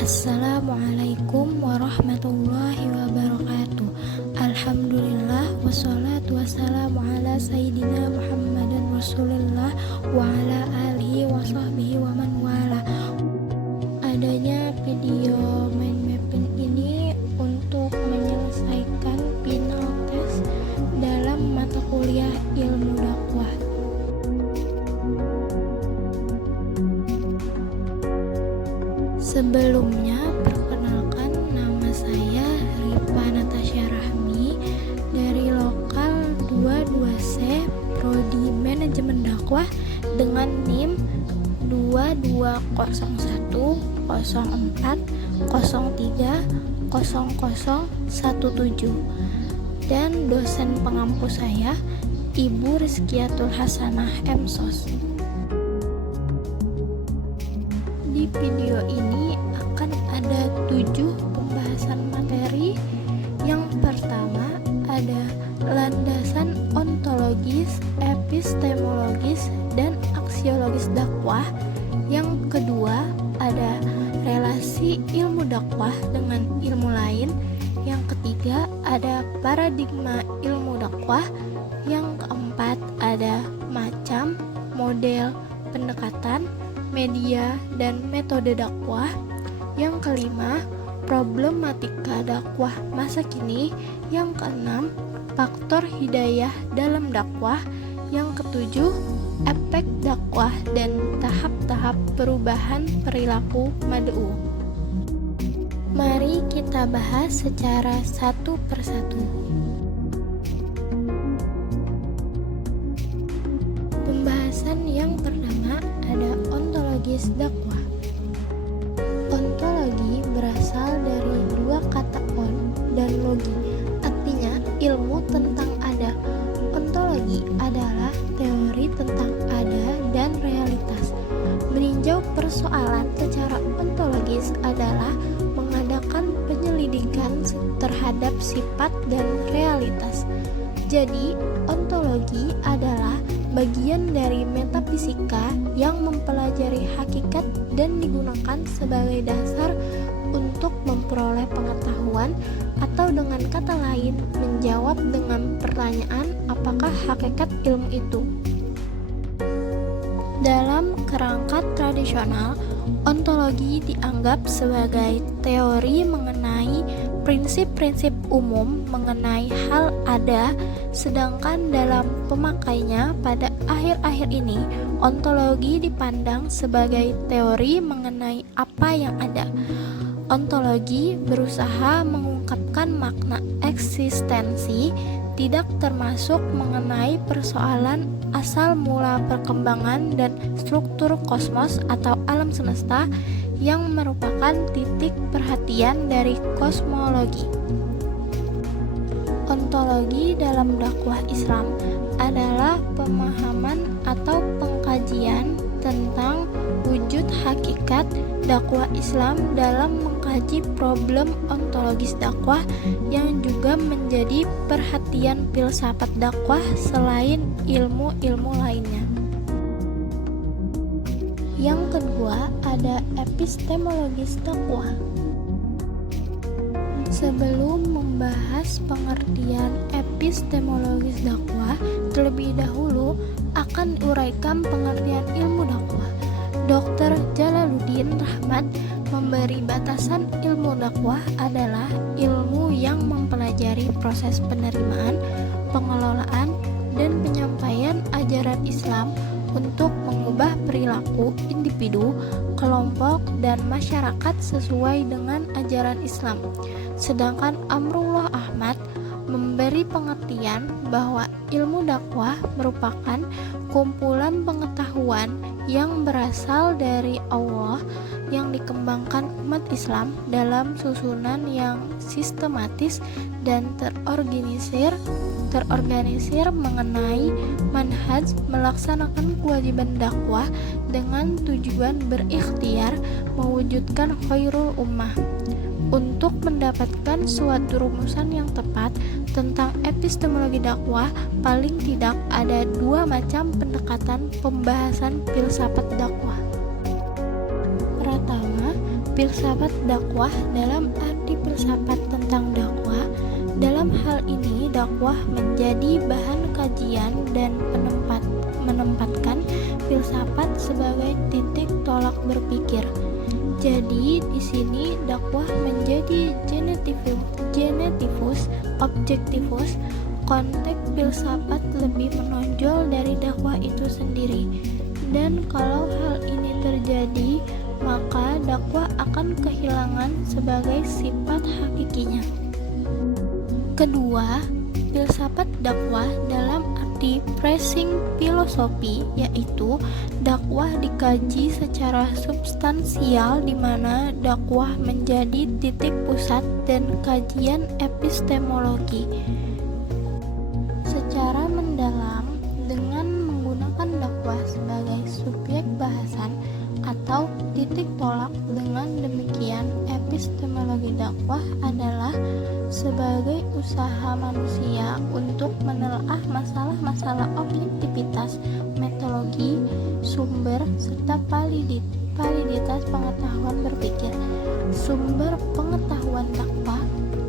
Assalamualaikum warahmatullahi wabarakatuh. Alhamdulillah wassalatu wassalamu ala sayyidina Muhammadin Rasulillah wa ala alihi wa sahbihi wa man wala. Adanya video mind mapping ini untuk menyelesaikan final test dalam mata kuliah ilmu dakwah. Sebelumnya, perkenalkan, nama saya Ripa Natasha Rahmi dari lokal 22C Prodi Manajemen Dakwah dengan NIM 22014040300017 dan dosen pengampu saya Ibu Rizkiatul Hasanah MSos. Di video ini akan ada 7 pembahasan materi. Yang pertama ada landasan ontologis, epistemologis, dan aksiologis dakwah. Yang kedua ada relasi ilmu dakwah dengan ilmu lain. Yang ketiga ada paradigma ilmu dakwah. Yang keempat ada macam, model, pendekatan, media, dan metode dakwah. Yang kelima, problematika dakwah masa kini. Yang keenam, faktor hidayah dalam dakwah. Yang ketujuh, efek dakwah dan tahap-tahap perubahan perilaku mad'u. Mari kita bahas secara satu persatu. Pembahasan yang pertama ada ontologis dakwah. Ontologi berasal dari dua kata on dan logi, artinya ilmu tentang ada. Ontologi adalah teori tentang ada dan realitas. Meninjau persoalan secara ontologis adalah mengadakan penyelidikan terhadap sifat dan realitas. Jadi, ontologi adalah bagian dari metafisika yang mempelajari hakikat dan digunakan sebagai dasar untuk memperoleh pengetahuan, atau dengan kata lain menjawab dengan pertanyaan apakah hakikat ilmu itu. Dalam kerangka tradisional, ontologi dianggap sebagai teori mengenai prinsip-prinsip umum mengenai hal ada, sedangkan dalam pemakainya pada akhir-akhir ini, ontologi dipandang sebagai teori mengenai apa yang ada. Ontologi berusaha mengungkapkan makna eksistensi, tidak termasuk mengenai persoalan asal mula perkembangan dan struktur kosmos atau alam semesta yang merupakan titik perhatian dari kosmologi. Ontologi dalam dakwah Islam adalah pemahaman atau pengkajian tentang wujud hakikat dakwah Islam dalam mengkaji problem ontologis dakwah yang juga menjadi perhatian filsafat dakwah selain ilmu-ilmu lainnya. Yang kedua ada epistemologis dakwah. Sebelum membahas pengertian epistemologis dakwah, terlebih dahulu akan uraikan pengertian ilmu dakwah. Dr. Jalaluddin Rahmat memberi batasan ilmu dakwah adalah ilmu yang mempelajari proses penerimaan, pengelolaan, dan penyampaian ajaran Islam untuk mengubah perilaku individu, kelompok, dan masyarakat sesuai dengan ajaran Islam. Sedangkan Amrullah Ahmad memberi pengertian bahwa ilmu dakwah merupakan kumpulan pengetahuan yang berasal dari Allah yang dikembangkan umat Islam dalam susunan yang sistematis dan terorganisir mengenai manhaj melaksanakan kewajiban dakwah dengan tujuan berikhtiar mewujudkan khairul ummah. Untuk mendapatkan suatu rumusan yang tepat tentang epistemologi dakwah, paling tidak ada 2 macam pendekatan pembahasan filsafat dakwah. Pertama, filsafat dakwah dalam arti filsafat tentang dakwah. Dalam hal ini, dakwah menjadi bahan kajian dan menempatkan filsafat sebagai titik tolak berpikir. Jadi, di sini dakwah menjadi genetivus, objektivus. Konteks filsafat lebih menonjol dari dakwah itu sendiri. Dan kalau hal ini terjadi, maka dakwah akan kehilangan sebagai sifat hakikinya. Kedua, filsafat dakwah dalam arti pressing filosofi, yaitu dakwah dikaji secara substansial di mana dakwah menjadi titik pusat dan kajian epistemologi secara mendalam dengan menggunakan dakwah sebagai subjek bahasan atau titik tolak. Dengan demikian, epistemologi dakwah adalah sebagai usaha manusia untuk menelaah masalah-masalah objektivitas, metodologi, sumber, serta validitas pengetahuan berpikir. Sumber pengetahuan dakwah.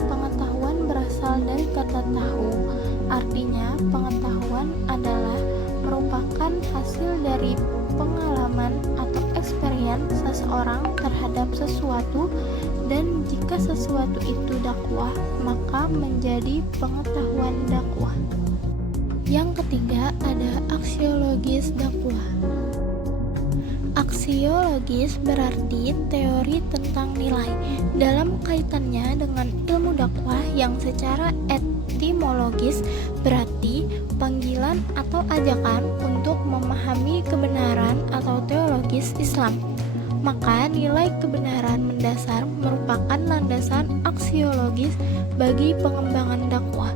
Pengetahuan berasal dari kata tahu. Artinya, pengetahuan adalah merupakan hasil dari pengalaman atau experience seseorang terhadap sesuatu, dan jika sesuatu itu dakwah, maka menjadi pengetahuan dakwah. Yang ketiga ada aksiologis dakwah. Aksiologis berarti teori tentang nilai dalam kaitannya dengan ilmu dakwah yang secara etimologis berarti panggilan atau ajakan untuk memahami kebenaran atau teologis Islam. Maka nilai kebenaran mendasar merupakan landasan aksiologis bagi pengembangan dakwah.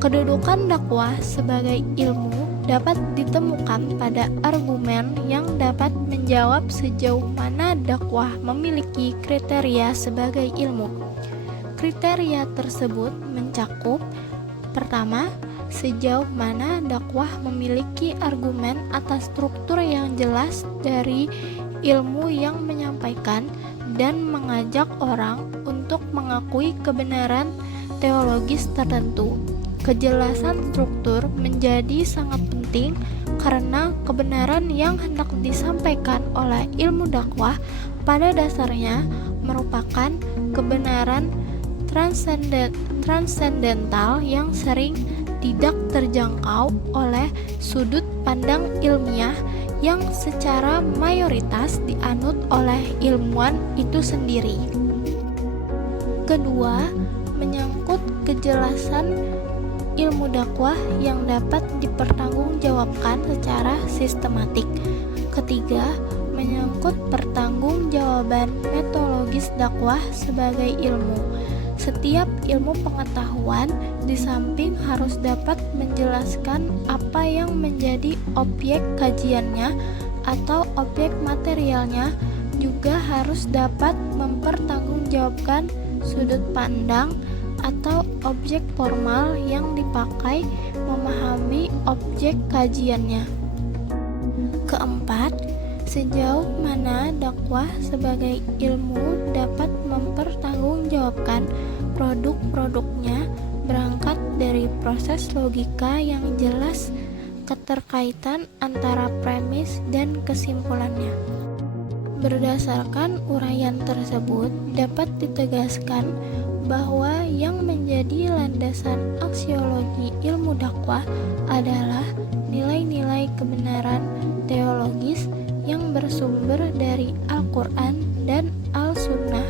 Kedudukan dakwah sebagai ilmu dapat ditemukan pada argumen yang dapat menjawab sejauh mana dakwah memiliki kriteria sebagai ilmu. Kriteria tersebut mencakup: pertama, sejauh mana dakwah memiliki argumen atas struktur yang jelas dari ilmu yang menyampaikan dan mengajak orang untuk mengakui kebenaran teologis tertentu. Kejelasan struktur menjadi sangat penting karena kebenaran yang hendak disampaikan oleh ilmu dakwah pada dasarnya merupakan kebenaran transendental yang sering tidak terjangkau oleh sudut pandang ilmiah yang secara mayoritas dianut oleh ilmuwan itu sendiri. Kedua, menyangkut kejelasan ilmu dakwah yang dapat dipertanggungjawabkan secara sistematik. Ketiga, menyangkut pertanggungjawaban metodologis dakwah sebagai ilmu. Setiap ilmu pengetahuan di samping harus dapat menjelaskan apa yang menjadi objek kajiannya atau objek materialnya, juga harus dapat mempertanggungjawabkan sudut pandang atau objek formal yang dipakai memahami objek kajiannya. Keempat, sejauh mana dakwah sebagai ilmu dapat mempertanggungjawabkan produk-produknya berangkat dari proses logika yang jelas, keterkaitan antara premis dan kesimpulannya. Berdasarkan uraian tersebut, dapat ditegaskan bahwa yang menjadi landasan aksiologi ilmu dakwah adalah nilai-nilai kebenaran teologis yang bersumber dari Al-Quran dan Al-Sunnah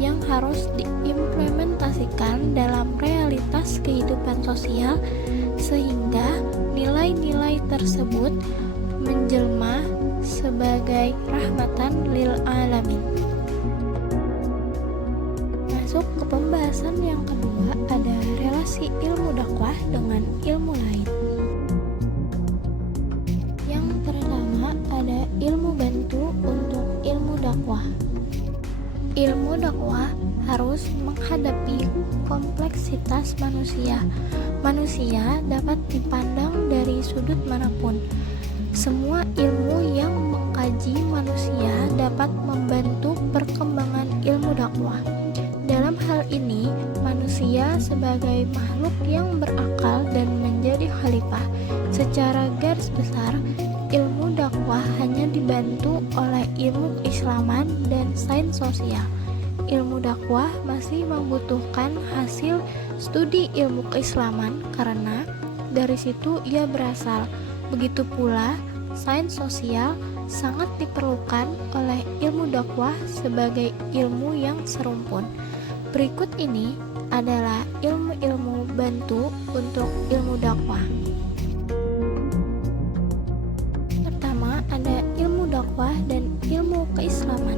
yang harus diimplementasikan dalam realitas kehidupan sosial, sehingga nilai-nilai tersebut menjelma sebagai rahmatan lil alamin. Masuk ke pembahasan yang kedua, ada relasi ilmu dakwah dengan ilmu lain. Yang pertama ada ilmu bantu untuk ilmu dakwah. Ilmu dakwah harus menghadapi kompleksitas manusia. Manusia dapat dipandang dari sudut manapun. Semua ilmu yang mengkaji manusia dapat membantu perkembangan ilmu sebagai makhluk yang berakal dan menjadi khalifah. Secara garis besar, ilmu dakwah hanya dibantu oleh ilmu keislaman dan sains sosial. Ilmu dakwah masih membutuhkan hasil studi ilmu keislaman karena dari situ ia berasal. Begitu pula, sains sosial sangat diperlukan oleh ilmu dakwah sebagai ilmu yang serumpun. Berikut ini adalah ilmu-ilmu bantu untuk ilmu dakwah. Pertama, ada ilmu dakwah dan ilmu keislaman.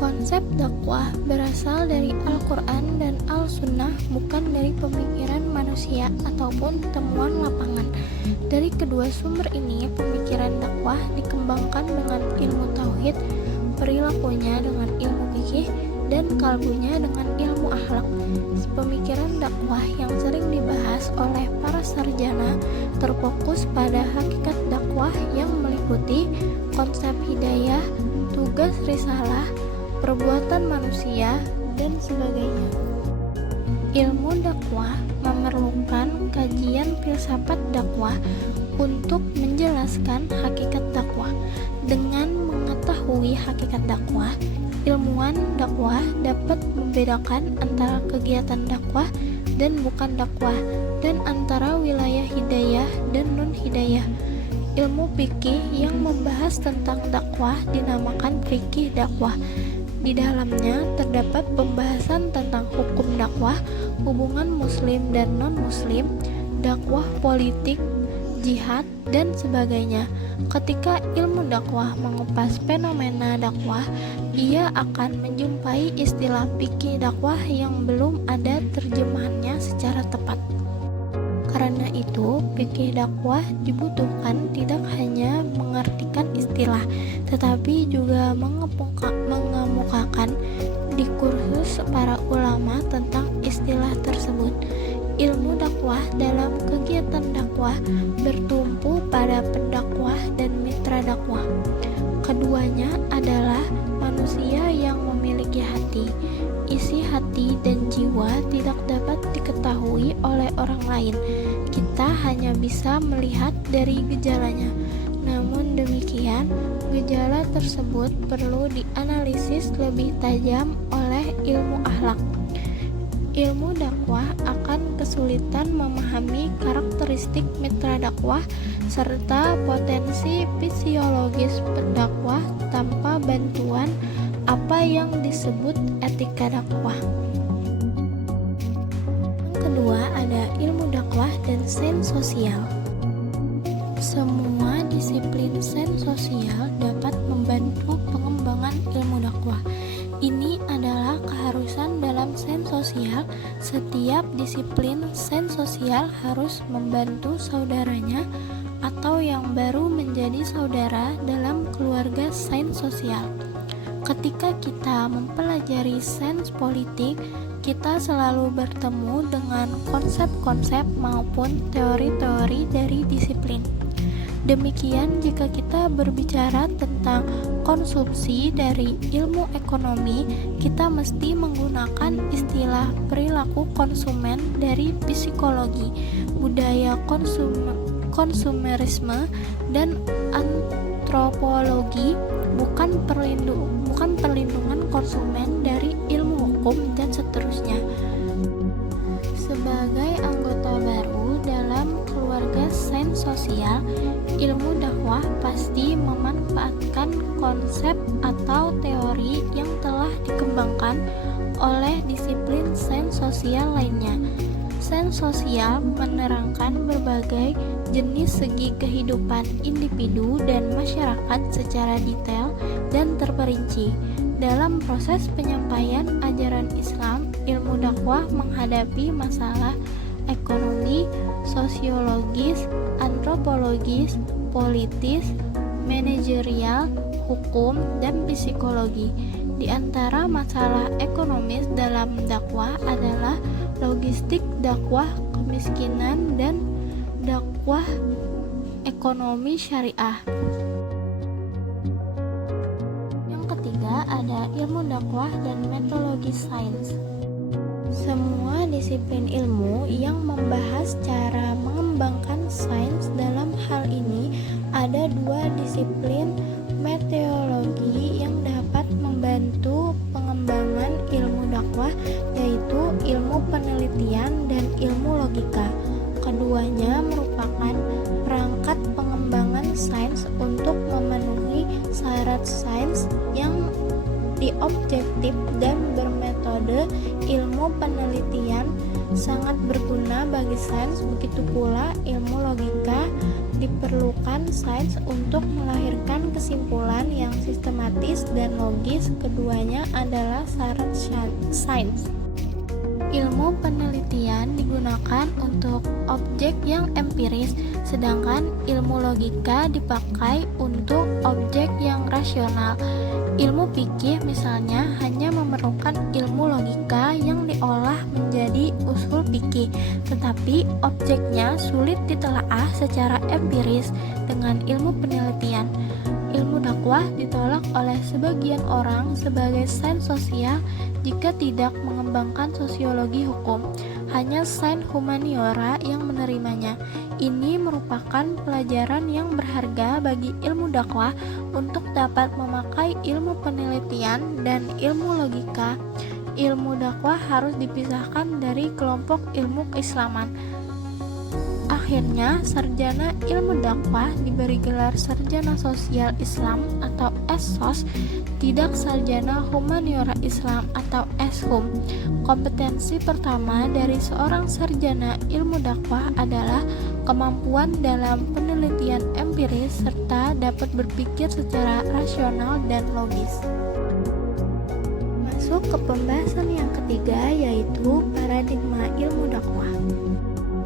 Konsep dakwah berasal dari Al-Quran dan Al-Sunnah, bukan dari pemikiran manusia ataupun temuan lapangan. Dari kedua sumber ini, pemikiran dakwah dikembangkan dengan ilmu tauhid, perilakunya dengan ilmu fikih, dan kalbunya dengan ilmu akhlak. Pemikiran dakwah yang sering dibahas oleh para sarjana terfokus pada hakikat dakwah yang meliputi konsep hidayah, tugas risalah, perbuatan manusia, dan sebagainya. Ilmu dakwah memerlukan kajian filsafat dakwah untuk menjelaskan hakikat dakwah. Dengan mengetahui hakikat dakwah, ilmuwan dakwah dapat membedakan antara kegiatan dakwah dan bukan dakwah, dan antara wilayah hidayah dan non-hidayah. Ilmu fikih yang membahas tentang dakwah dinamakan fikih dakwah. Di dalamnya terdapat pembahasan tentang hukum dakwah, hubungan muslim dan non-muslim, dakwah politik, jihad, dan sebagainya. Ketika ilmu dakwah mengupas fenomena dakwah, ia akan menjumpai istilah fikih dakwah yang belum ada terjemahannya secara tepat. Karena itu, fikih dakwah dibutuhkan tidak hanya mengartikan istilah, tetapi juga mengemukakan di kursus para ulama tentang istilah tersebut. Ilmu dakwah dalam kegiatan dakwah bertumpu pada pendakwah dan mitra dakwah. Keduanya adalah manusia yang memiliki hati. Isi hati dan jiwa tidak dapat diketahui oleh orang lain. Kita hanya bisa melihat dari gejalanya. Namun demikian, gejala tersebut perlu dianalisis lebih tajam oleh ilmu akhlak. Ilmu dakwah akan kesulitan memahami karakteristik mitra dakwah serta potensi fisiologis pendakwah tanpa bantuan apa yang disebut etika dakwah. Yang kedua, ada ilmu dakwah dan sains sosial. Semua disiplin sains sosial dapat membantu pengembangan ilmu dakwah. Ini adalah keharusan dalam sains sosial. Setiap disiplin sains sosial harus membantu saudaranya atau yang baru menjadi saudara dalam keluarga sains sosial. Ketika kita mempelajari sains politik, kita selalu bertemu dengan konsep-konsep maupun teori-teori dari disiplin. Demikian jika kita berbicara tentang konsumsi dari ilmu ekonomi, kita mesti menggunakan istilah perilaku konsumen dari psikologi, budaya konsumerisme, dan antropologi, bukan perlindungan konsumen dari ilmu hukum dan seterusnya. Sebagai anggota baru dalam keluarga sains sosial, ilmu dakwah pasti memanfaatkan konsep atau teori yang telah dikembangkan oleh disiplin sains sosial lainnya. Sains sosial menerangkan berbagai jenis segi kehidupan individu dan masyarakat secara detail dan terperinci. Dalam proses penyampaian ajaran Islam, ilmu dakwah menghadapi masalah ekonomi, sosiologis, antropologis, politis, manajerial, hukum, dan psikologi. Di antara masalah ekonomis dalam dakwah adalah logistik dakwah, kemiskinan, dan dakwah ekonomi syariah. Yang ketiga ada ilmu dakwah dan metodologi sains. Semua disiplin ilmu yang membahas cara mengembangkan sains. Dalam hal ini ada dua disiplin metodologi yang dapat membantu pengembangan ilmu dakwah, yaitu ilmu penelitian dan ilmu logika. Keduanya merupakan perangkat pengembangan sains untuk memenuhi syarat sains yang diobjektif dan bermetode. Ilmu penelitian sangat berguna bagi sains, begitu pula ilmu logika. Diperlukan sains untuk melahirkan kesimpulan yang sistematis dan logis. Keduanya adalah syarat sains. Ilmu penelitian digunakan untuk objek yang empiris, sedangkan ilmu logika dipakai untuk objek yang rasional. Ilmu fikih misalnya hanya memerlukan ilmu logika yang diolah menjadi usul fikih, tetapi objeknya sulit ditelaah secara empiris dengan ilmu penelitian. Ilmu dakwah ditolak oleh sebagian orang sebagai sains sosial jika tidak mengembangkan sosiologi hukum. Hanya sains humaniora yang menerimanya. Ini merupakan pelajaran yang berharga bagi ilmu dakwah untuk dapat memakai ilmu penelitian dan ilmu logika. Ilmu dakwah harus dipisahkan dari kelompok ilmu keislaman. Akhirnya, sarjana ilmu dakwah diberi gelar sarjana sosial Islam atau SSOS, tidak sarjana humaniora Islam atau SHUM. Kompetensi pertama dari seorang sarjana ilmu dakwah adalah kemampuan dalam penelitian empiris serta dapat berpikir secara rasional dan logis. Masuk ke pembahasan yang ketiga, yaitu paradigma ilmu dakwah.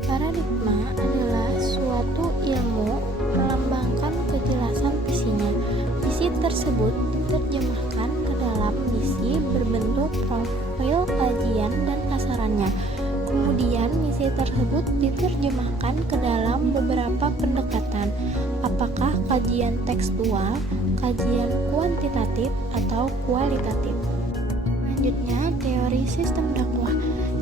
Paradigma adalah suatu ilmu melambangkan kejelasan visinya. Visi tersebut diterjemahkan ke dalam misi berbentuk profil kajian dan sasarannya. Kemudian misi tersebut diterjemahkan ke dalam beberapa pendekatan, apakah kajian tekstual, kajian kuantitatif, atau kualitatif. Selanjutnya, teori sistem dakwah.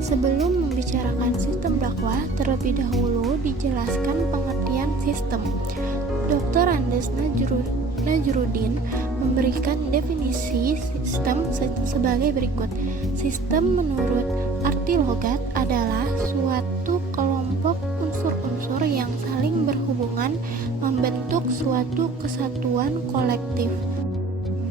Sebelum membicarakan sistem dakwah, terlebih dahulu dijelaskan pengertian sistem. Dr. Andes Najrudin memberikan definisi sistem sebagai berikut. Sistem menurut arti logat adalah suatu kelompok unsur-unsur yang saling berhubungan membentuk suatu kesatuan kolektif.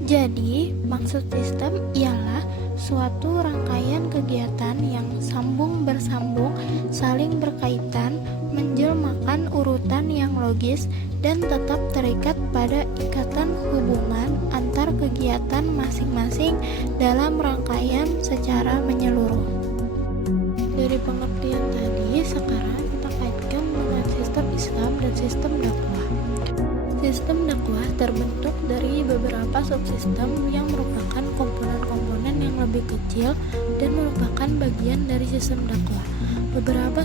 Jadi, maksud sistem ialah suatu rangkaian kegiatan yang sambung bersambung, saling berkaitan, menjelmakan urutan yang logis, dan tetap terikat pada ikatan hubungan antar kegiatan masing-masing dalam rangkaian secara menyeluruh. Dari pengertian tadi, sekarang kita kaitkan dengan sistem Islam dan sistem dakwah. Sistem dakwah terbentuk dari beberapa subsistem yang merupakan komponen-komponen yang lebih kecil dan merupakan bagian dari sistem dakwah. Beberapa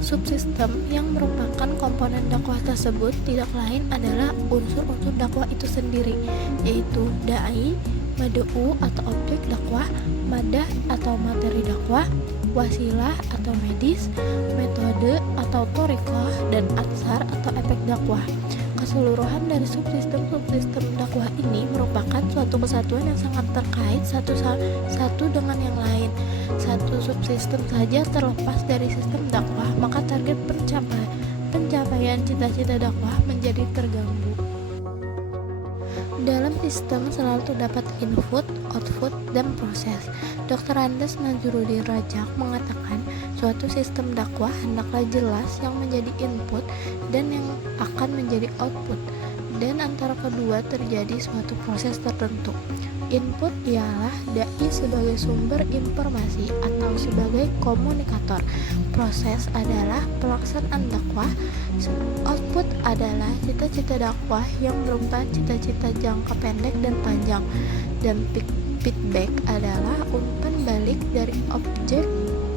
subsistem yang merupakan komponen dakwah tersebut tidak lain adalah unsur-unsur dakwah itu sendiri, yaitu dai, mad'u atau objek dakwah, madah atau materi dakwah, wasilah atau medis, metode atau thariqah, dan atsar atau efek dakwah. Keseluruhan dari subsistem dakwah ini merupakan suatu kesatuan yang sangat terkait satu dengan yang lain. Satu subsistem saja terlepas dari sistem dakwah, maka target pencapaian cita-cita dakwah menjadi terganggu. Dalam sistem selalu terdapat input, output, dan proses. Dr. Andes Najrudin Rajak mengatakan, suatu sistem dakwah hendaklah jelas yang menjadi input dan yang akan menjadi output, dan antara kedua terjadi suatu proses tertentu. Input ialah dai sebagai sumber informasi atau sebagai komunikator. Proses adalah pelaksanaan dakwah. Output adalah cita-cita dakwah yang berupa cita-cita jangka pendek dan panjang. Dan feedback adalah umpan balik dari objek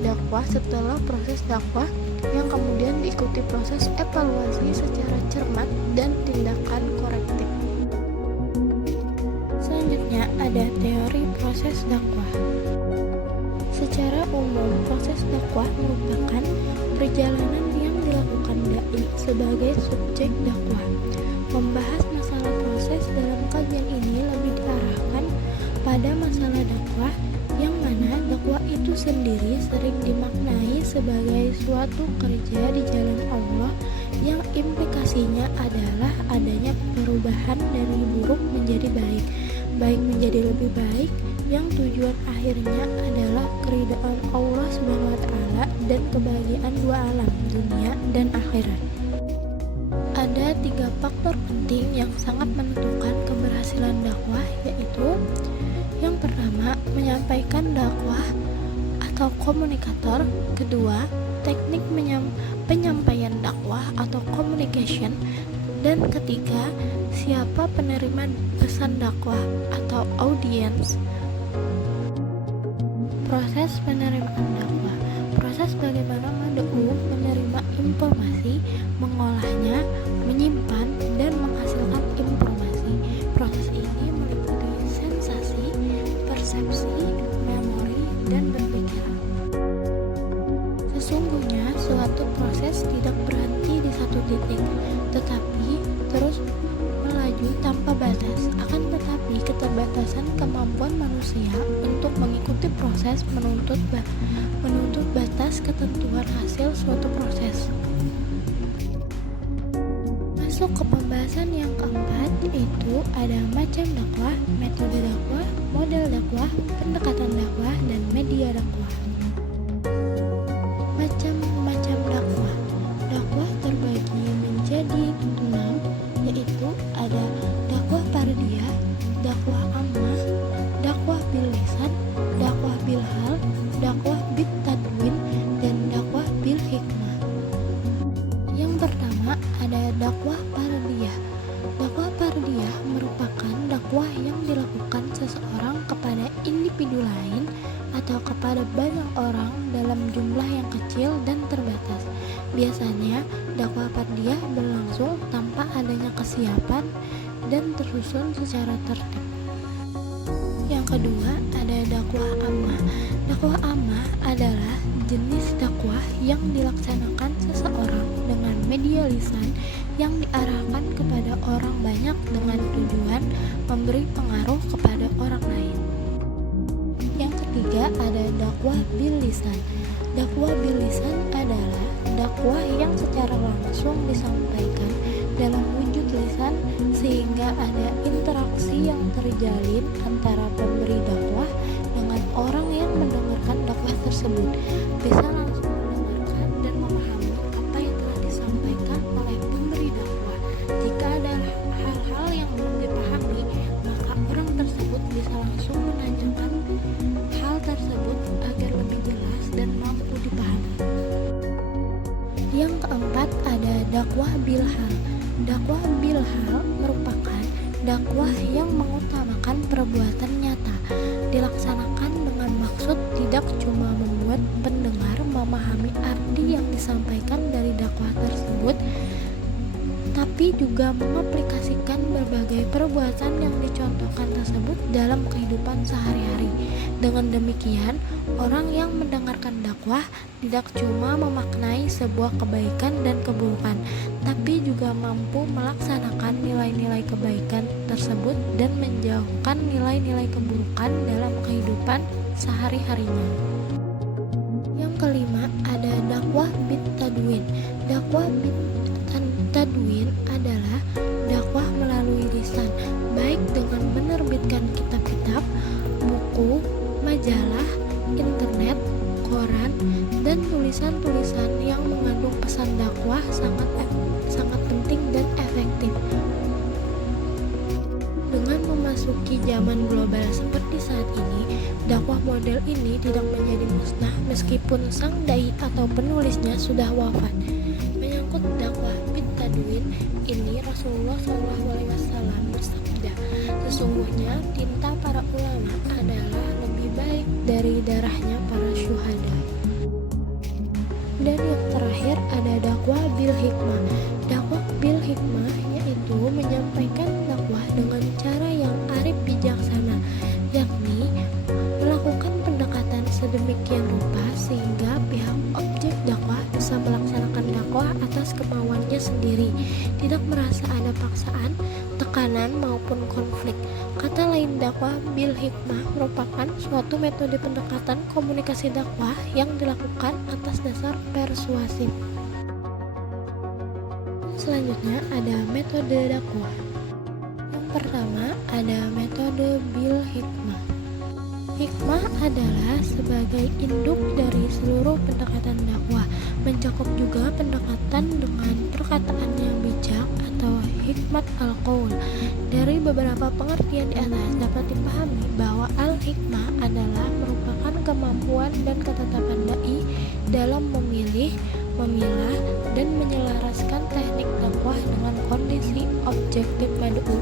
dakwah setelah proses dakwah yang kemudian diikuti proses evaluasi secara cermat dan tindakan korektif. Selanjutnya ada teori proses dakwah. Secara umum, proses dakwah merupakan perjalanan yang dilakukan dai sebagai subjek dakwah. Membahas masalah proses dalam kajian ini lebih diarahkan pada masalah dakwah, yang mana dakwah itu sendiri sering dimaknai sebagai suatu kerja di jalan Allah yang implikasinya adalah adanya perubahan dari buruk menjadi baik, baik menjadi lebih baik, yang tujuan akhirnya adalah keridhaan Allah SWT dan kebahagiaan dua alam, dunia dan akhirat. Ada 3 faktor penting yang sangat menentukan keberhasilan dakwah, yaitu yang pertama, menyampaikan dakwah atau komunikator. Kedua, teknik penyampaian dakwah atau communication. Dan ketiga, siapa penerima pesan dakwah atau audience. Proses penerimaan dakwah. Proses bagaimana mad'u menerima informasi, mengolahnya, menyimpan, dan menghasilkan informasi. Proses ini meliputi sensasi, persepsi, memori, dan berpikir. Sesungguhnya suatu proses tidak berhenti di satu titik, tetapi terus melaju tanpa batas. Akan tetapi keterbatasan kemampuan manusia untuk mengikuti proses menuntut batas ketentuan hasil suatu proses. Masuk ke pembahasan yang keempat, yaitu ada macam dakwah, metode dakwah, model dakwah, pendekatan dakwah, dan media dakwah. Macam-macam dakwah. Dakwah terbagi menjadi 6, yaitu ada dakwah fardiyah, dakwah ammah, dakwah bil lisan, dakwah bil hal, dakwah bit tadwin, dan dakwah bil hikmah. Yang pertama ada dakwah fardiyah. Dakwah fardiyah merupakan dakwah yang dilakukan seseorang kepada individu lain atau kepada banyak orang dalam jumlah yang kecil dan terbatas. Biasanya dakwah fardiyah berlangsung tanpa adanya kesiapan dan tersusun secara tertib. Yang kedua ada dakwah ammah. Dakwah ammah adalah jenis dakwah yang dilaksanakan seseorang dengan media lisan yang diarahkan kepada orang banyak dengan tujuan memberi pengaruh kepada orang lain. Yang ketiga ada dakwah bil lisan. Dakwah bil lisan adalah dakwah yang secara langsung disampaikan dalam wujud lisan sehingga ada interaksi yang terjalin antara pemberi dakwah dengan orang yang mendengarkan dakwah tersebut, bisa langsung mendengarkan dan memahami apa yang telah disampaikan oleh pemberi dakwah. Jika ada hal-hal yang belum dipahami, maka orang tersebut bisa langsung menanyakan hal tersebut agar lebih jelas dan mampu dipahami. Yang keempat ada dakwah bilhal. Dakwah bilhal merupakan dakwah yang mengutamakan perbuatan nyata, dilaksanakan dengan maksud tidak cuma membuat pendengar memahami arti yang disampaikan dari dakwah tersebut, tapi juga mengaplikasikan berbagai perbuatan yang dicontohkan tersebut dalam kehidupan sehari-hari. Dengan demikian, orang yang mendengarkan dakwah tidak cuma memaknai sebuah kebaikan dan keburukan, tapi juga mampu melaksanakan nilai-nilai kebaikan tersebut dan menjauhkan nilai-nilai keburukan dalam kehidupan sehari-harinya. Yang kelima ada dakwah bit tadwin. Dakwah bit tadwin adalah dakwah melalui lisan, baik dengan menerbitkan kitab-kitab, buku, majalah, internet, koran, dan tulisan-tulisan yang mengandung pesan dakwah sangat penting dan efektif. Dengan memasuki zaman global seperti saat ini, dakwah model ini tidak menjadi musnah meskipun sang dai atau penulisnya sudah wafat. Menyangkut dakwah bit tadwin ini, Rasulullah SAW bersabda, sesungguhnya tinta para ulama adalah lebih baik dari darahnya para syuhada. Dan yang terakhir ada dakwah bil hikmah. Dakwah bil hikmah yaitu menyampaikan dakwah dengan cara yang arif bijaksana, yakni melakukan pendekatan sedemikian sendiri, tidak merasa ada paksaan, tekanan maupun konflik. Kata lain, dakwah bil hikmah merupakan suatu metode pendekatan komunikasi dakwah yang dilakukan atas dasar persuasif. Selanjutnya ada metode dakwah. Yang pertama ada metode bil hikmah. Hikmah adalah sebagai induk dari seluruh pendekatan dakwah, mencakup juga pendekatan dengan perkataan yang bijak atau hikmat al-qaul. Dari beberapa pengertian di atas dapat dipahami bahwa al-hikmah adalah merupakan kemampuan dan ketetapan dai dalam memilih, memilah, dan menyelaraskan teknik dakwah dengan kondisi objektif mad'u.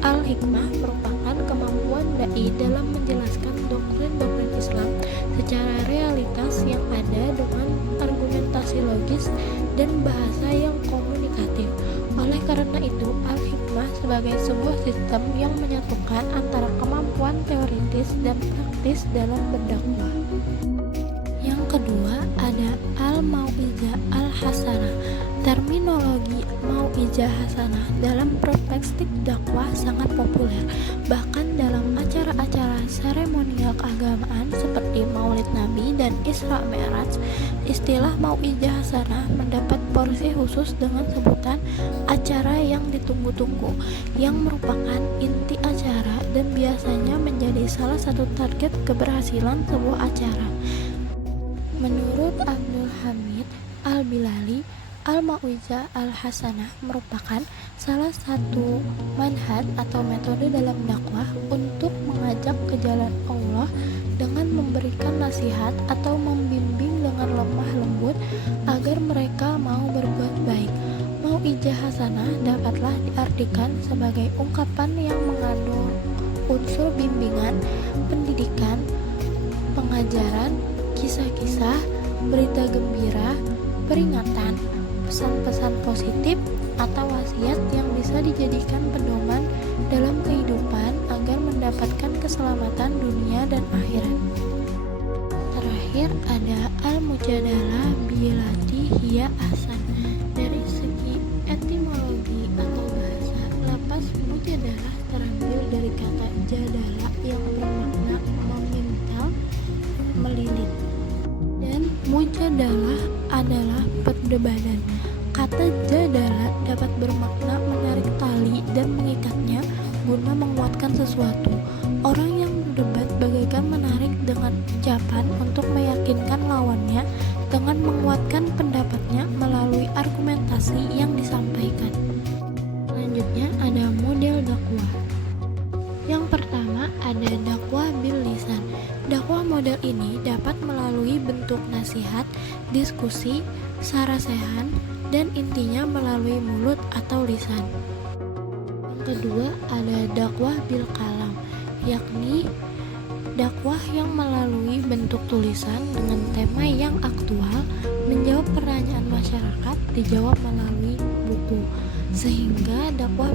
Al-hikmah merupakan kemampuan dai dalam menjelaskan doktrin-doktrin Islam secara realitas yang ada dengan argumentasi logis dan bahasa yang komunikatif. Oleh karena itu, al-hikmah sebagai sebuah sistem yang menyatukan antara kemampuan teoritis dan praktis dalam berdakwah. Yang kedua ada al-mau'izah al-hasanah. Terminologi mau'izah hasanah dalam perspektif dakwah sangat populer. Bahkan dalam acara-acara seremonial keagamaan seperti Maulid Nabi dan Isra Mi'raj, istilah mau'izah hasanah mendapat porsi khusus dengan sebutan acara yang ditunggu-tunggu, yang merupakan inti acara dan biasanya menjadi salah satu target keberhasilan sebuah acara. Menurut Abdul Hamid Al-Bilali, al-mau'izah al-hasanah merupakan salah satu manhaj atau metode dalam dakwah untuk mengajak ke jalan Allah dengan memberikan nasihat atau membimbing dengan lemah lembut agar mereka mau berbuat baik. Mau'izah hasanah dapatlah diartikan sebagai ungkapan yang mengandung unsur bimbingan, pendidikan, pengajaran, kisah-kisah, berita gembira, peringatan, pesan-pesan positif, atau wasiat yang bisa dijadikan pedoman dalam kehidupan agar mendapatkan keselamatan dunia dan akhirat. Terakhir ada al-mujadalah billati hiya ahsan. Dari segi etimologi atau bahasa, lafaz mujadalah terambil dari kata jadalah yang bermakna memintal, melilit. Dan mujadalah adalah perdebatan. Kata jadalah dapat bermakna menarik tali dan mengikatnya guna menguatkan sesuatu. Orang yang berdebat bagaikan menarik dengan ucapan untuk meyakinkan lawannya dengan menguatkan pendapatnya melalui argumentasi yang disampaikan. Selanjutnya ada model dakwah. Yang pertama ada dakwah bil lisan. Dakwah model ini dapat melalui bentuk nasihat, diskusi, sarasehan, dan intinya melalui mulut atau lisan. Yang kedua ada dakwah bil kalam, yakni dakwah yang melalui bentuk tulisan dengan tema yang aktual, menjawab pertanyaan masyarakat dijawab melalui buku, sehingga dakwah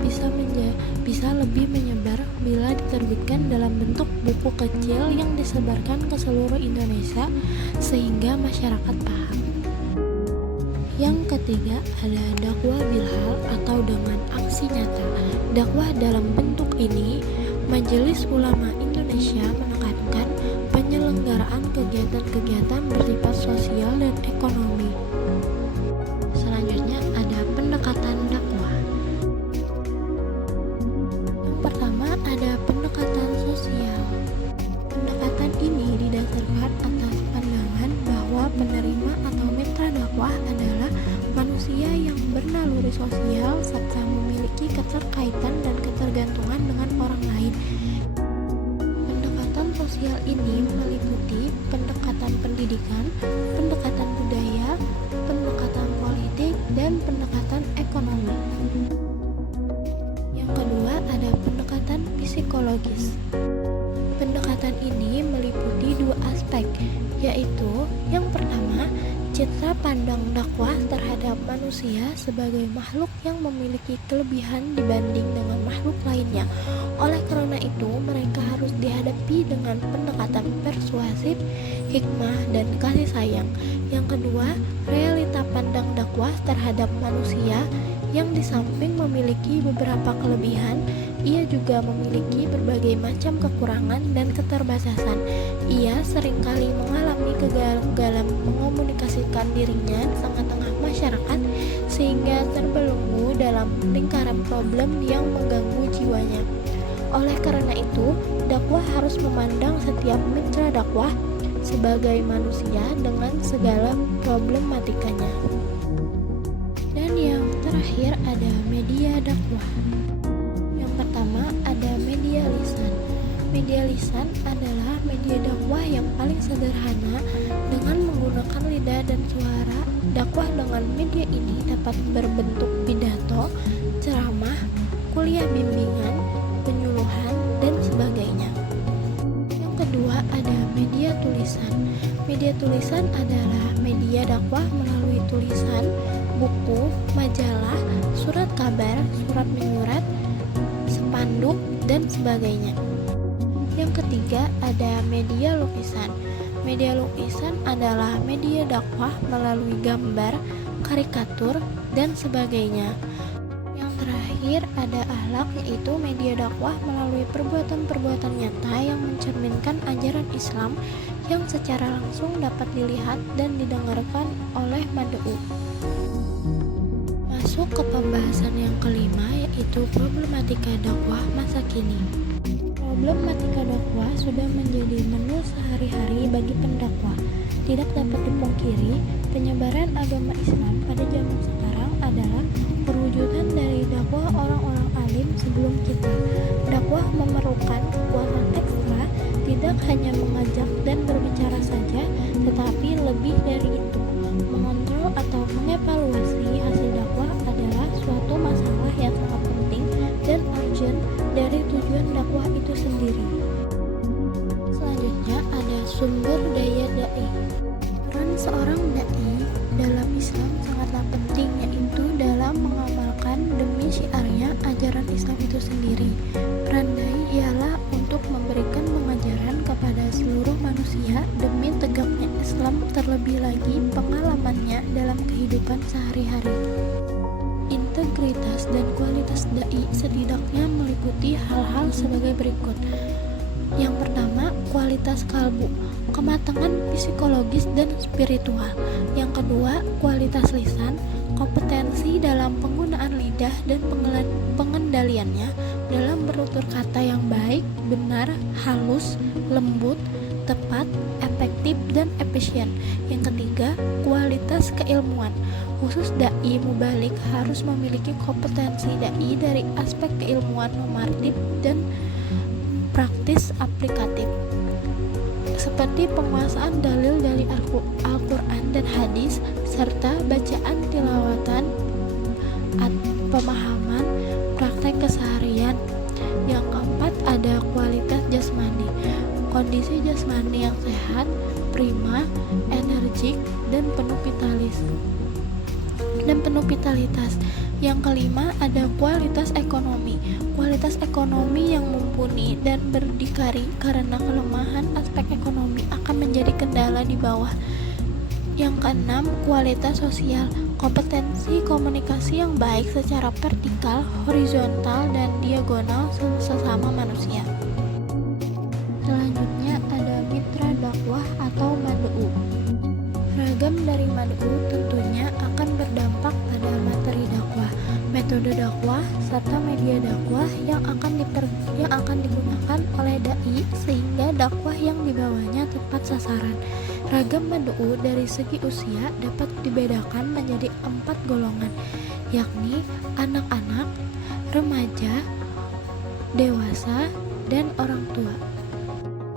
bisa lebih menyebar bila diterbitkan dalam bentuk buku kecil yang disebarkan ke seluruh Indonesia sehingga masyarakat paham. Yang ketiga ada dakwah bilhal atau dengan aksi nyata. Dakwah dalam bentuk ini, Majelis Ulama Indonesia menekankan penyelenggaraan kegiatan-kegiatan bersifat sosial dan ekonomi. Selanjutnya ada pendekatan dakwah. Yang pertama ada pendekatan sosial. Pendekatan ini didasarkan atas pandangan bahwa penerima atau mitra dakwah adalah manusia yang bernaluri sosial serta memiliki keterkaitan dan ketergantungan dengan orang lain. Pendekatan sosial ini meliputi pendekatan pendidikan, pendekatan budaya, pendekatan politik, dan pendekatan ekonomi. Yang kedua ada pendekatan psikologis. Pendekatan ini meliputi dua aspek, yaitu yang pertama, citra pandang dakwah terhadap manusia sebagai makhluk yang memiliki kelebihan dibanding dengan makhluk lainnya. Oleh karena itu, mereka harus dihadapi dengan pendekatan persuasif, hikmah, dan kasih sayang. Yang kedua, realita pandang dakwah terhadap manusia yang di samping memiliki beberapa kelebihan, ia juga memiliki berbagai macam kekurangan dan keterbatasan. Ia seringkali mengalami kegagalan mengomunikasikan dirinya di tengah-tengah masyarakat sehingga terbelenggu dalam lingkaran problem yang mengganggu jiwanya. Oleh karena itu, dakwah harus memandang setiap mitra dakwah sebagai manusia dengan segala problematikanya. Dan yang terakhir ada media dakwah. Yang pertama ada media lisan. Media lisan adalah media dakwah yang paling sederhana dengan menggunakan lidah dan suara. Dakwah dengan media ini dapat berbentuk pidato, ceramah, kuliah bimbingan, penyuluhan, dan sebagainya. Yang kedua ada media tulisan. Media tulisan adalah media dakwah melalui tulisan, buku, majalah, surat kabar, surat menyurat, spanduk, dan sebagainya. Yang ketiga ada media lukisan. Media lukisan adalah media dakwah melalui gambar, karikatur, dan sebagainya. Yang terakhir ada akhlak, yaitu media dakwah melalui perbuatan-perbuatan nyata yang mencerminkan ajaran Islam yang secara langsung dapat dilihat dan didengarkan oleh mad'u. Masuk ke pembahasan yang kelima, yaitu problematika dakwah masa kini. Problematika dakwah sudah menjadi menu sehari-hari bagi pendakwah. Tidak dapat dipungkiri, penyebaran agama Islam pada zaman sekarang adalah perwujudan dari dakwah orang-orang alim sebelum kita. Dakwah memerlukan kekuatan ekstra, tidak hanya mengajak dan berbicara saja, tetapi lebih dari itu. Mengontrol atau mengevaluasi hasil dakwah adalah suatu masalah yang sangat penting dan urgent dari tujuan dakwah itu sendiri. Selanjutnya ada sumber daya dai. Peran seorang dai dalam Islam sangatlah penting, yaitu dalam mengamalkan demi syiarnya ajaran Islam itu sendiri. Peran dai ialah untuk memberikan pengajaran kepada seluruh manusia demi tegaknya Islam, terlebih lagi pengalamannya dalam kehidupan sehari-hari. Integritas dan kualitas dai setidaknya meliputi hal-hal sebagai berikut. Yang pertama, kualitas kalbu, kematangan psikologis dan spiritual. Yang kedua, kualitas lisan, kompetensi dalam penggunaan lidah dan pengendaliannya dalam berutur kata yang baik, benar, halus, lembut, tepat, efektif, dan efisien. Yang ketiga, kualitas keilmuan. Khusus dai mubalik harus memiliki kompetensi dai dari aspek keilmuan normatif dan praktis aplikatif, seperti penguasaan dalil dari Al-Quran dan hadis, serta bacaan tilawatan, pemahaman, praktek keseharian. Yang keempat ada kualitas jasmani, kondisi jasmani yang sehat, prima, energik, dan penuh vitalitas. Yang kelima ada kualitas ekonomi. Kualitas ekonomi yang mumpuni dan berdikari, karena kelemahan aspek ekonomi akan menjadi kendala di bawah. Yang keenam, kualitas sosial. Kompetensi komunikasi yang baik secara vertikal, horizontal, dan diagonal sesama manusia. Selanjutnya ada mitra dakwah atau mad'u. Ragam dari mad'u tentunya akan berdampak pada materi dakwah, metode dakwah, serta media dakwah yang akan digunakan oleh dai sehingga dakwah yang dibawanya tepat sasaran. Ragam mad'u dari segi usia dapat dibedakan menjadi 4 golongan, yakni anak-anak, remaja, dewasa, dan orang tua.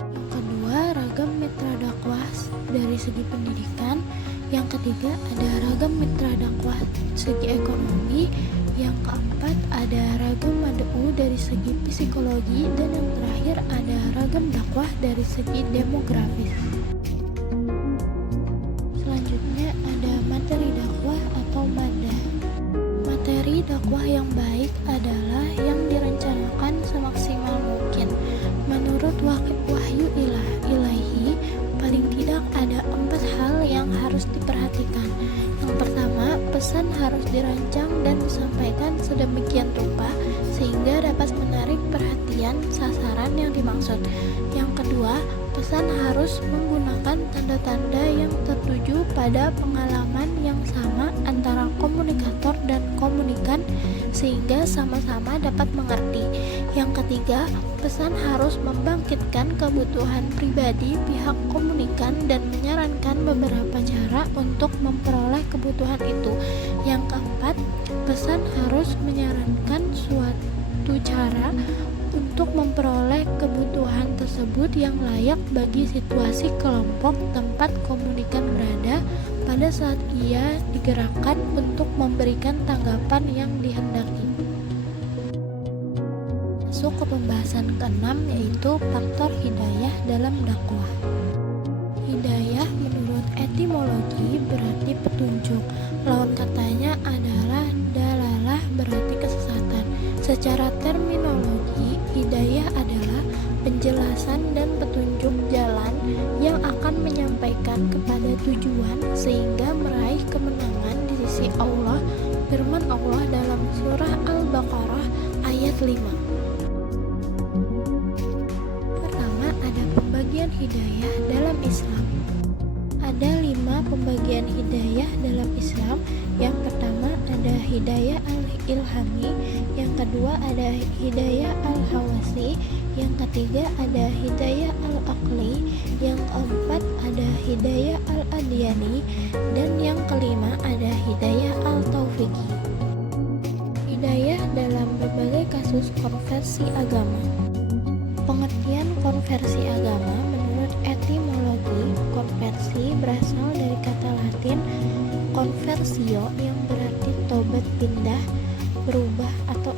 Yang kedua, ragam mitra dakwah dari segi pendidikan. Yang ketiga ada ragam mitra dakwah segi ekonomi. Yang keempat ada ragam mad'u dari segi psikologi. Dan yang terakhir ada ragam dakwah dari segi demografis. Selanjutnya ada materi dakwah atau madah. Materi dakwah yang baik adalah yang direncanakan semaksimal mungkin menurut wahyu ilahi. Paling tidak ada 4 hal yang harus diperhatikan. Yang pertama harus dirancang dan disampaikan sedemikian rupa sehingga dapat menarik perhatian sasaran yang dimaksud. Yang kedua, pesan harus menggunakan tanda-tanda yang tertuju pada pengalaman yang sama antara komunikator dan komunikan sehingga sama-sama dapat mengerti. Yang ketiga, pesan harus membangkitkan kebutuhan pribadi pihak komunikan dan menyarankan beberapa cara untuk memperoleh kebutuhan itu. Yang keempat, pesan harus menyarankan suatu cara untuk memperoleh kebutuhan tersebut yang layak bagi situasi kelompok tempat komunikan berada pada saat ia digerakkan untuk memberikan tanggapan yang dihendaki. Masuk ke pembahasan keenam, yaitu faktor hidayah dalam dakwah. Hidayah menurut etimologi berarti petunjuk. Lawan katanya adalah dalalah, berarti kesesatan. Secara terminologi, hidayah adalah penjelasan dan petunjuk jalan yang akan menyampaikan kepada tujuan sehingga meraih kemenangan di sisi Allah. Firman Allah dalam surah Al-Baqarah ayat 5. Pertama, ada pembagian hidayah dalam Islam. Ada 5 pembagian hidayah dalam Islam. Yang pertama ada hidayah al-ilhami, yang kedua ada hidayah al-hawasi, yang ketiga ada hidayah al-aqli, yang keempat ada hidayah al-adiyani, dan yang kelima ada hidayah al-taufiqi. Hidayah dalam berbagai kasus konversi agama. Pengertian konversi agama menurut etimologi, konversi berasal dari kata Latin conversio yang berarti tobat, pindah, berubah atau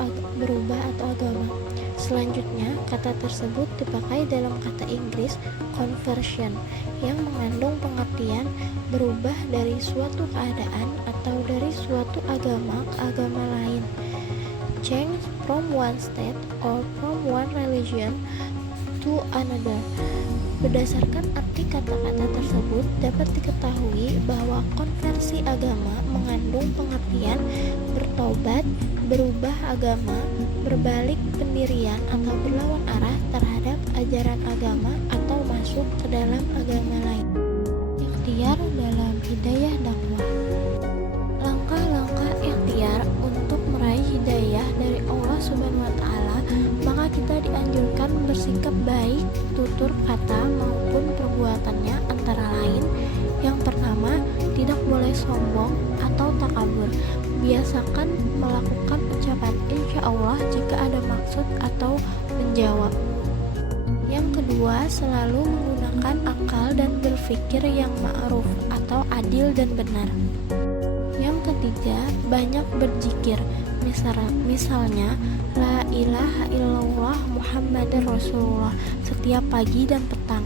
agama. Selanjutnya, kata tersebut dipakai dalam kata Inggris conversion yang mengandung pengertian berubah dari suatu keadaan atau dari suatu agama ke agama lain. Change from one state or from one religion to another. Berdasarkan arti kata-kata tersebut, dapat diketahui bahwa konversi agama mengandung pengertian bertobat, berubah agama, berbalik pendirian atau berlawan arah terhadap ajaran agama atau masuk ke dalam agama lain. Ikhtiar dalam hidayah dakwah. Langkah-langkah ikhtiar untuk meraih hidayah dari Allah Subhanahu wa Ta'ala, maka kita dianjurkan bersikap baik tutur kata maupun perbuatannya, antara lain yang pertama, tidak boleh sombong atau takabur. Biasakan melakukan ucapan insya Allah jika ada maksud atau menjawab. Yang kedua, selalu menggunakan akal dan berpikir yang ma'ruf atau adil dan benar. Yang ketiga, banyak berzikir. Misalnya, la ilaha illallah Muhammadar Rasulullah setiap pagi dan petang.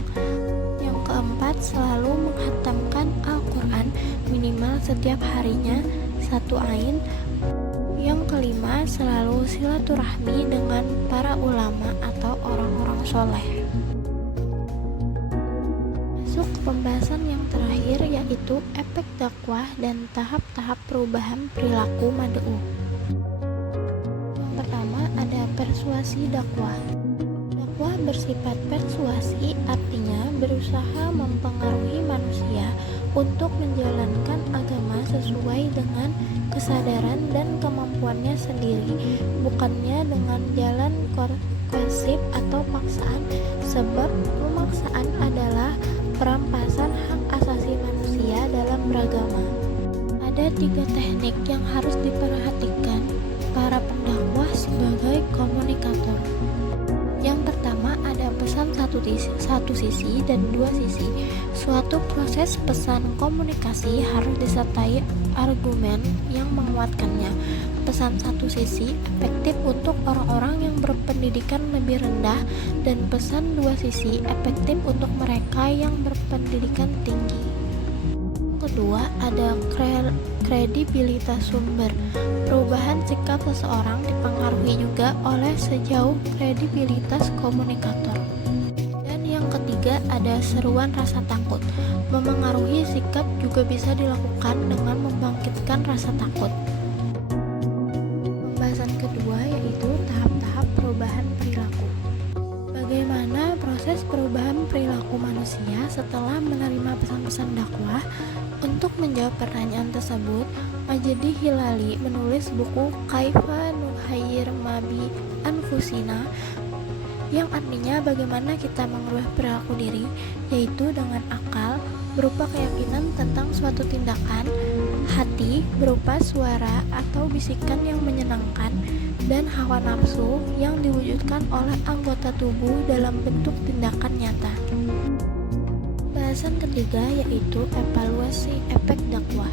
Yang keempat, selalu menghatamkan Al-Quran minimal setiap harinya 1 ain. Yang kelima, selalu silaturahmi dengan para ulama atau orang-orang soleh. Masuk ke pembahasan yang terakhir, yaitu efek dakwah dan tahap-tahap perubahan perilaku mad'u. Yang pertama ada persuasi dakwah. Dakwah bersifat persuasi, artinya berusaha mempengaruhi manusia untuk menjalankan agama sesuai dengan kesadaran dan kemampuannya sendiri, bukannya dengan jalan koerasif atau paksaan, sebab pemaksaan adalah perampasan hak asasi manusia dalam beragama. Ada 3 teknik yang harus diperhatikan para pendakwah sebagai komunikator. Yang pertama ada pesan satu sisi dan 2 sisi. Suatu proses pesan komunikasi harus disertai argumen yang menguatkannya. Pesan satu sisi efektif untuk orang-orang yang berpendidikan lebih rendah, dan pesan 2 sisi efektif untuk mereka yang berpendidikan tinggi. Kedua, ada kredibilitas sumber. Perubahan sikap seseorang dipengaruhi juga oleh sejauh kredibilitas komunikator. Dan yang ketiga ketiga ada seruan rasa takut. Memengaruhi sikap juga bisa dilakukan dengan membangkitkan rasa takut. Pembahasan kedua yaitu tahap-tahap perubahan perilaku. Bagaimana proses perubahan perilaku manusia setelah menerima pesan-pesan dakwah? Untuk menjawab pertanyaan tersebut, Majdi Hilali menulis buku Kaifa Nuhayyir Ma bi Anfusina, yang artinya bagaimana kita mengubah perilaku diri, yaitu dengan akal berupa keyakinan tentang suatu tindakan, hati berupa suara atau bisikan yang menyenangkan, dan hawa nafsu yang diwujudkan oleh anggota tubuh dalam bentuk tindakan nyata. Bahasan ketiga yaitu evaluasi efek dakwah.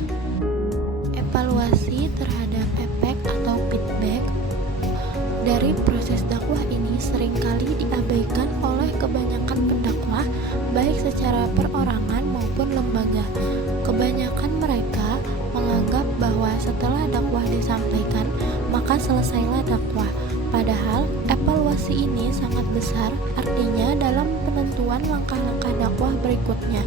Evaluasi terhadap efek atau feedback dari proses dakwah ini seringkali diabaikan oleh kebanyakan pendakwah, baik secara perorangan maupun lembaga. Kebanyakan mereka menganggap bahwa setelah dakwah disampaikan, maka selesailah dakwah. Padahal evaluasi ini sangat besar, artinya dalam penentuan langkah-langkah dakwah berikutnya.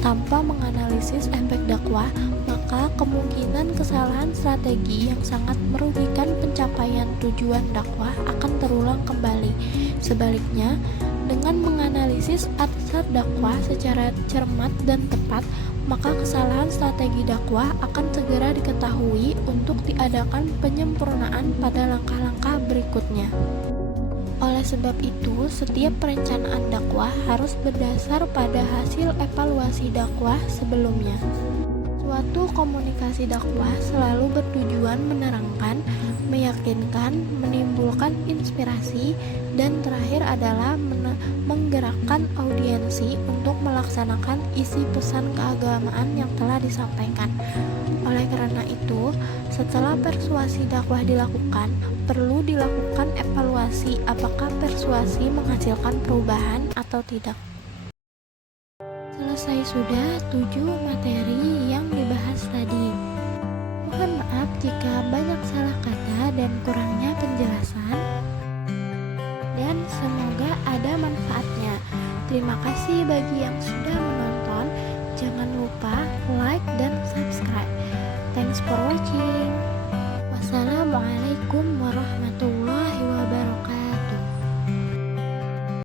Tanpa menganalisis efek dakwah, maka kemungkinan kesalahan strategi yang sangat merugikan pencapaian tujuan dakwah akan terulang kembali. Sebaliknya, dengan menganalisis asar dakwah secara cermat dan tepat, maka kesalahan strategi dakwah akan segera diketahui untuk diadakan penyempurnaan pada langkah-langkah berikutnya. Oleh sebab itu, setiap perencanaan dakwah harus berdasar pada hasil evaluasi dakwah sebelumnya. Suatu komunikasi dakwah selalu bertujuan menerangkan, meyakinkan, menimbulkan inspirasi, dan terakhir adalah menggerakkan audiensi untuk melaksanakan isi pesan keagamaan yang telah disampaikan. Oleh karena itu, setelah persuasi dakwah dilakukan, perlu dilakukan evaluasi apakah persuasi menghasilkan perubahan atau tidak. Selesai sudah 7 materi yang dibahas tadi. Mohon maaf jika banyak salah kata dan kurangnya penjelasan, dan semoga ada manfaatnya. Terima kasih bagi